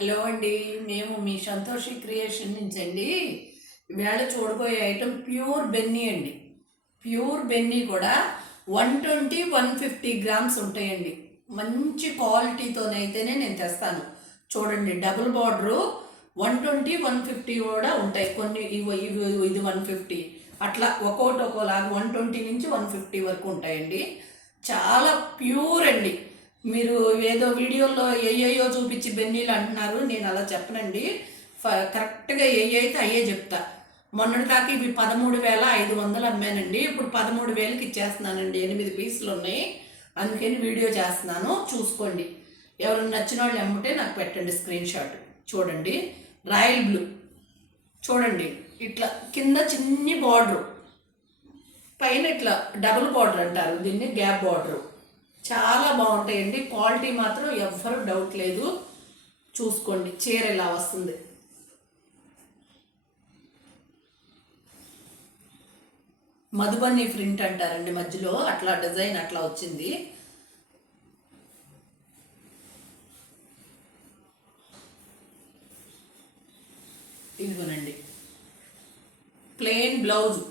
Hello అండి, మేము మీ Santoshi creation నుంచి అండి. ఈవేళ చూడబోయే ఐటెం ప్యూర్ బెన్నీ అండి. ప్యూర్ బెన్నీ కూడా 120-150 గ్రామ్స్ ఉంటాయండి. మంచి క్వాలిటీతోనైతేనే నేను తెస్తాను. చూడండి, డబుల్ బార్డరు 120-150 కూడా ఉంటాయి. కొన్ని ఇది 150 అట్లా ఒక్కొక్కటి ఒక్కోలాగా 120 నుంచి 150 వరకు ఉంటాయండి. చాలా ప్యూర్ అండి. మీరు ఏదో వీడియోలో ఏయో చూపించి బెన్నీలు అంటున్నారు, నేను అలా చెప్పనండి. కరెక్ట్గా అయితే అయ్యే చెప్తా. మొన్నటిదాకా ఇవి 13,500 అమ్మానండి. ఇప్పుడు 13,000కి ఇచ్చేస్తున్నానండి. 8 పీసులు ఉన్నాయి, అందుకని వీడియో చేస్తున్నాను. చూసుకోండి. ఎవరు నచ్చిన వాళ్ళు అమ్ముంటే నాకు పెట్టండి స్క్రీన్ షాట్. చూడండి, రాయల్ బ్లూ చూడండి, ఇట్లా కింద చిన్ని బార్డరు, పైన ఇట్లా డబుల్ బార్డర్ అంటారు దీన్ని, గ్యాప్ బార్డరు. చాలా బాగుంటాయండి. క్వాలిటీ మాత్రం ఎవ్వరు డౌట్ లేదు. చూసుకోండి, చీర ఇలా వస్తుంది. మధుబని ప్రింట్ అంటారండి, మధ్యలో అట్లా డిజైన్ అట్లా వచ్చింది. ఇదిగోనండి, ప్లెయిన్ బ్లౌజు,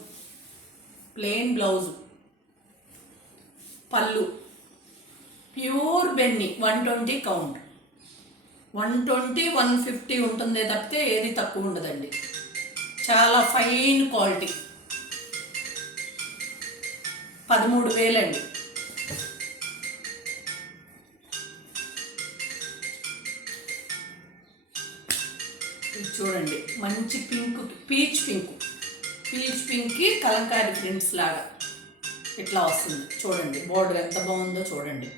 పళ్ళు ప్యూర్ బెన్నీ 120 కౌంట్. 120-150 ఉంటుంది తప్పితే ఏది తక్కువ ఉండదండి. చాలా ఫైన్ క్వాలిటీ. 13,000 అండి. ఇది చూడండి, మంచి పింక్, పీచ్ పింక్కి కలంకారీ ప్రింట్స్ లాగా ఇట్లా వస్తుంది. చూడండి, బోర్డర్ ఎంత బాగుందో చూడండి.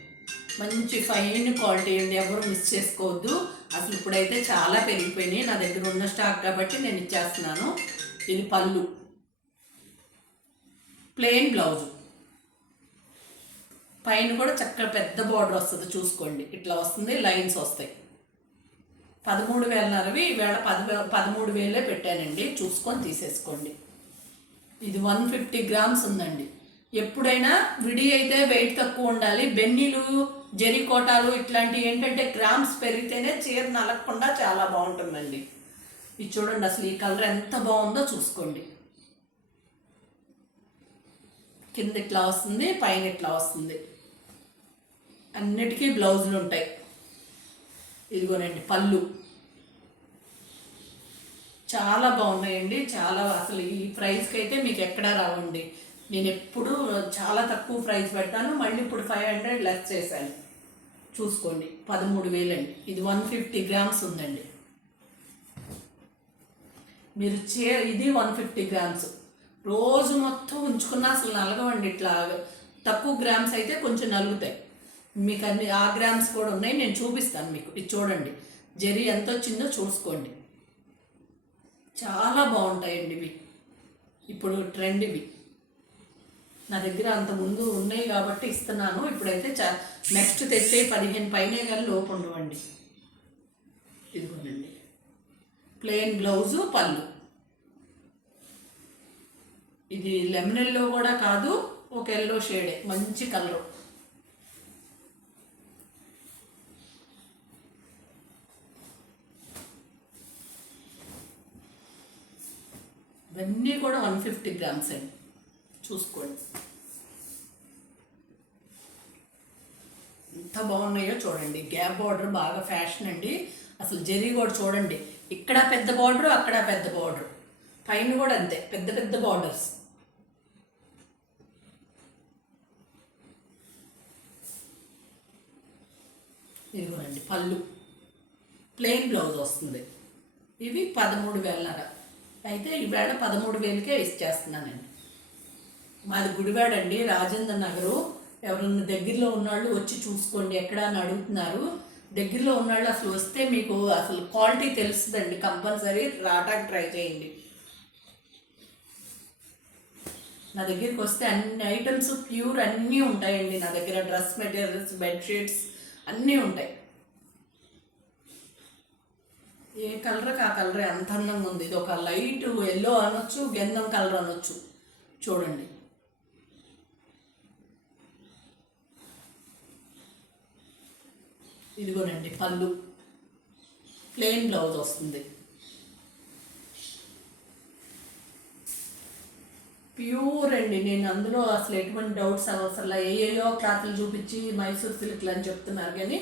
మంచి ఫైన్ క్వాలిటీ అండి, ఎవరు మిస్ చేసుకోవద్దు. అసలు ఇప్పుడైతే చాలా పెరిగిపోయినాయి. నా దగ్గర ఉన్న స్టాక్ కాబట్టి నేను ఇచ్చేస్తున్నాను. ఇది పళ్ళు, ప్లెయిన్ బ్లౌజు, పైన కూడా చక్కగా పెద్ద బార్డర్ వస్తుంది. చూసుకోండి, ఇట్లా వస్తుంది, లైన్స్ వస్తాయి. 13,500 ఈవేళ 13,000 పెట్టానండి. చూసుకొని తీసేసుకోండి. ఇది 150 గ్రామ్స్ ఉందండి. ఎప్పుడైనా విడి అయితే వెయిట్ తక్కువ ఉండాలి. బెన్నీలు, జరీకోటాలు ఇట్లాంటివి ఏంటంటే గ్రామ్స్ పెరిగితేనే చీర నలగకుండా చాలా బాగుంటుందండి. ఇది చూడండి, అసలు ఈ కలర్ ఎంత బాగుందో చూసుకోండి. కింద ఇట్లా వస్తుంది, పైన ఇట్లా వస్తుంది. అన్నిటికీ బ్లౌజులు ఉంటాయి. ఇదిగోనండి పళ్ళు, చాలా బాగున్నాయండి. చాలా అసలు ఈ ప్రైస్కి అయితే మీకు ఎక్కడా రావండి. నేను ఎప్పుడు చాలా తక్కువ ప్రైస్ పెడతాను. మళ్ళీ ఇప్పుడు 500 లెస్ చేశాను. చూసుకోండి, 13,000 అండి. ఇది 150 గ్రామ్స్ ఉందండి. మీరు ఇది 150 గ్రామ్స్ రోజు మొత్తం ఉంచుకున్నా అసలు నలగవండి. ఇట్లా తక్కువ గ్రామ్స్ అయితే కొంచెం నలుగుతాయి. మీకు అన్ని ఆ గ్రామ్స్ కూడా ఉన్నాయి, నేను చూపిస్తాను మీకు. ఇది చూడండి, జరీ ఎంత వచ్చిందో చూసుకోండి. చాలా బాగుంటాయండి ఇవి. ఇప్పుడు ట్రెండ్ ఇవి. నా దగ్గర అంతకుముందు ఉన్నాయి కాబట్టి ఇస్తున్నాను. ఇప్పుడైతే నెక్స్ట్ తెచ్చే 15 పైనే కానీ లోపు ఉండవండి. ఇదిగోనండి, ప్లెయిన్ బ్లౌజు, పళ్ళు. ఇది లెమన్ ఎల్లో కూడా కాదు, ఒక ఎల్లో షేడే, మంచి కలరు. ఇవన్నీ కూడా 150 గ్రామ్స్ అండి. చూసుకోండి ఎంత బాగున్నాయో చూడండి. గ్యాప్ బార్డర్ బాగా ఫ్యాషన్ అండి. అసలు జరీ కూడా చూడండి, ఇక్కడ పెద్ద బార్డర్, అక్కడ పెద్ద బార్డర్, పైన కూడా అంతే పెద్ద పెద్ద బార్డర్స్. ఇదిగోనండి పళ్ళు, ప్లెయిన్ బ్లౌజ్ వస్తుంది. ఇవి 13,500 అయితే ఈవేళ 13,000కే ఇచ్చేస్తున్నానండి. మాది గుడివాడ అండి, రాజేంద్ర నగరు. ఎవరన్నా దగ్గరలో ఉన్నవాళ్ళు వచ్చి చూసుకోండి. ఎక్కడ అని అడుగుతున్నారు. దగ్గరలో ఉన్నవాళ్ళు అసలు వస్తే మీకు అసలు క్వాలిటీ తెలుస్తుందండి. కంపల్సరీ రావడానికి ట్రై చేయండి. నా దగ్గరికి వస్తే అన్ని ఐటమ్స్ ప్యూర్ అన్నీ ఉంటాయండి. నా దగ్గర డ్రెస్ మెటీరియల్స్, బెడ్షీట్స్ అన్నీ ఉంటాయి. ఏ కలర్కి ఆ కలరే ఎంత అందంగా ఉంది. ఇది ఒక లైట్ ఎల్లో అనొచ్చు, గంధం కలర్ అనొచ్చు. చూడండి, ఇదిగోనండి పళ్ళు, ప్లెయిన్ బ్లౌజ్ వస్తుంది. ప్యూర్ అండి. నేను అందులో అసలు ఎటువంటి డౌట్స్ అవసరం. ఏయో క్లాత్లు చూపించి మైసూర్ సిల్క్లు అని చెప్తున్నారు, కానీ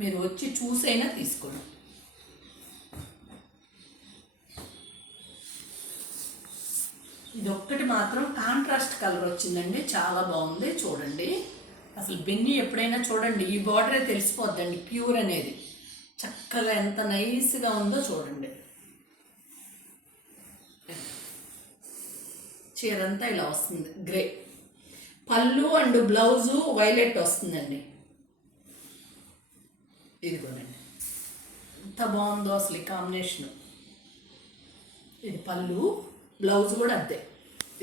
మీరు వచ్చి చూసైనా తీసుకోండి. ఇది ఒక్కటి మాత్రం కాంట్రాస్ట్ కలర్ వచ్చిందండి, చాలా బాగుంది. చూడండి అసలు బెన్ని ఎప్పుడైనా చూడండి, ఈ బార్డరే తెలిసిపోద్దండి ప్యూర్ అనేది. చక్కగా ఎంత నైస్గా ఉందో చూడండి. చీర అంతా ఇలా వస్తుంది, గ్రే. పళ్ళు అండ్ బ్లౌజు వైలెట్ వస్తుందండి. ఇదిగోనండి ఎంత బాగుందో అసలు ఈ కాంబినేషను. ఇది పళ్ళు, బ్లౌజ్ కూడా అంతే.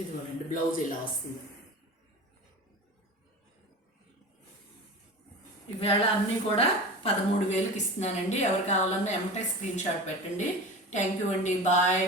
ఇదిగోనండి బ్లౌజ్ ఇలా వస్తుంది. ఈవేళ అన్నీ కూడా 13,000కి ఇస్తున్నానండి. ఎవరు కావాలన్నా ఎమ్మటే స్క్రీన్ షాట్ పెట్టండి. థ్యాంక్ యూ అండి, బాయ్.